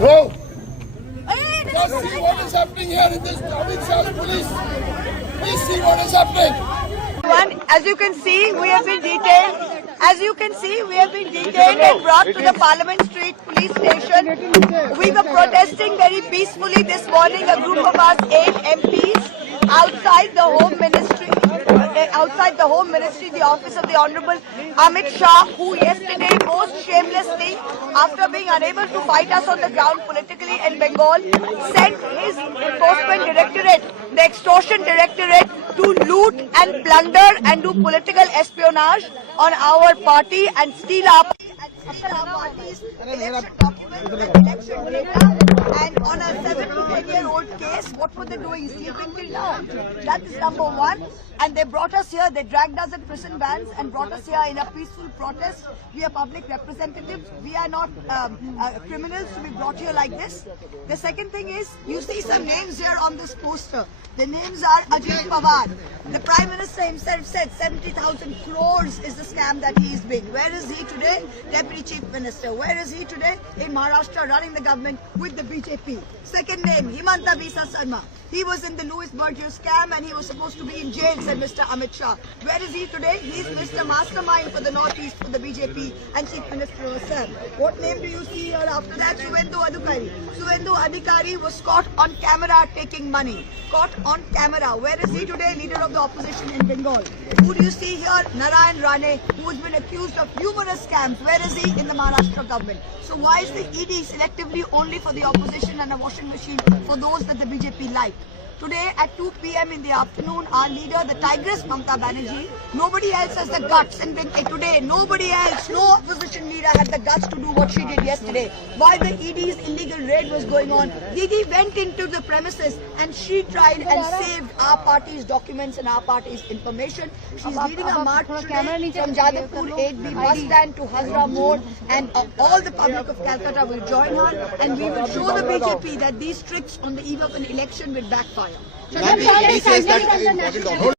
No. Just see what is happening here in this Amit Shah's police. Please see what is happening. As you can see, we have been detained. As you can see, we have been detained and brought to the Parliament Street police station. We were protesting very peacefully this morning. A group of us, 8 MPs, outside the Home Ministry, the office of the Honorable Amit Shah, who yesterday most shamelessly, after being unable to fight us on the ground politically in Bengal, sent his enforcement directorate, the extortion directorate, to loot and plunder and do political espionage on our party and steal our party's election documents and election data. And on a 7 to 10-year-old case, what were they doing? Sleeping till now. That is number one. And they brought us here, they dragged us in prison vans and brought us here in a peaceful protest. We are public representatives. We are not criminals to be brought here like this. The second thing is, you see some names here on this poster. The names are Ajit Pawar. The Prime Minister himself said 70,000 crores is the scam that he is being. Where is he today? Deputy Chief Minister. Where is he today? In Maharashtra, running the government with the BJP. Second name, Himanta Bisa Sarma. He was in the Louis Berger scam and he was supposed to be in jail, said Mr. Amit Shah. Where is he today? He is Mr. Mastermind for the Northeast, for the BJP and Chief Minister herself. What name do you see here after that? Suvendu Adhikari. Suvendu Adhikari was caught on camera taking money. Caught on camera. Where is he today? Leader of the opposition in Bengal. Who do you see here? Narayan Rane, who has been accused of numerous scams. Where is he? In the Maharashtra government. So why is the ED selectively only for the opposition and a washing machine for those that the BJP like? Today at 2 p.m. in the afternoon, our leader, the Tigress Mamata Banerjee, nobody else has the guts. And today, nobody else, no opposition leader had the guts to do what she did yesterday. While the ED's illegal raid was going on, Didi went into the premises and she tried and saved our party's documents and our party's information. She's leading a march today from Jadavpur 8B bus stand to Hazra Mode, and all the public of Calcutta will join her, and we will show the BJP that these tricks on the eve of an election will backfire. He says that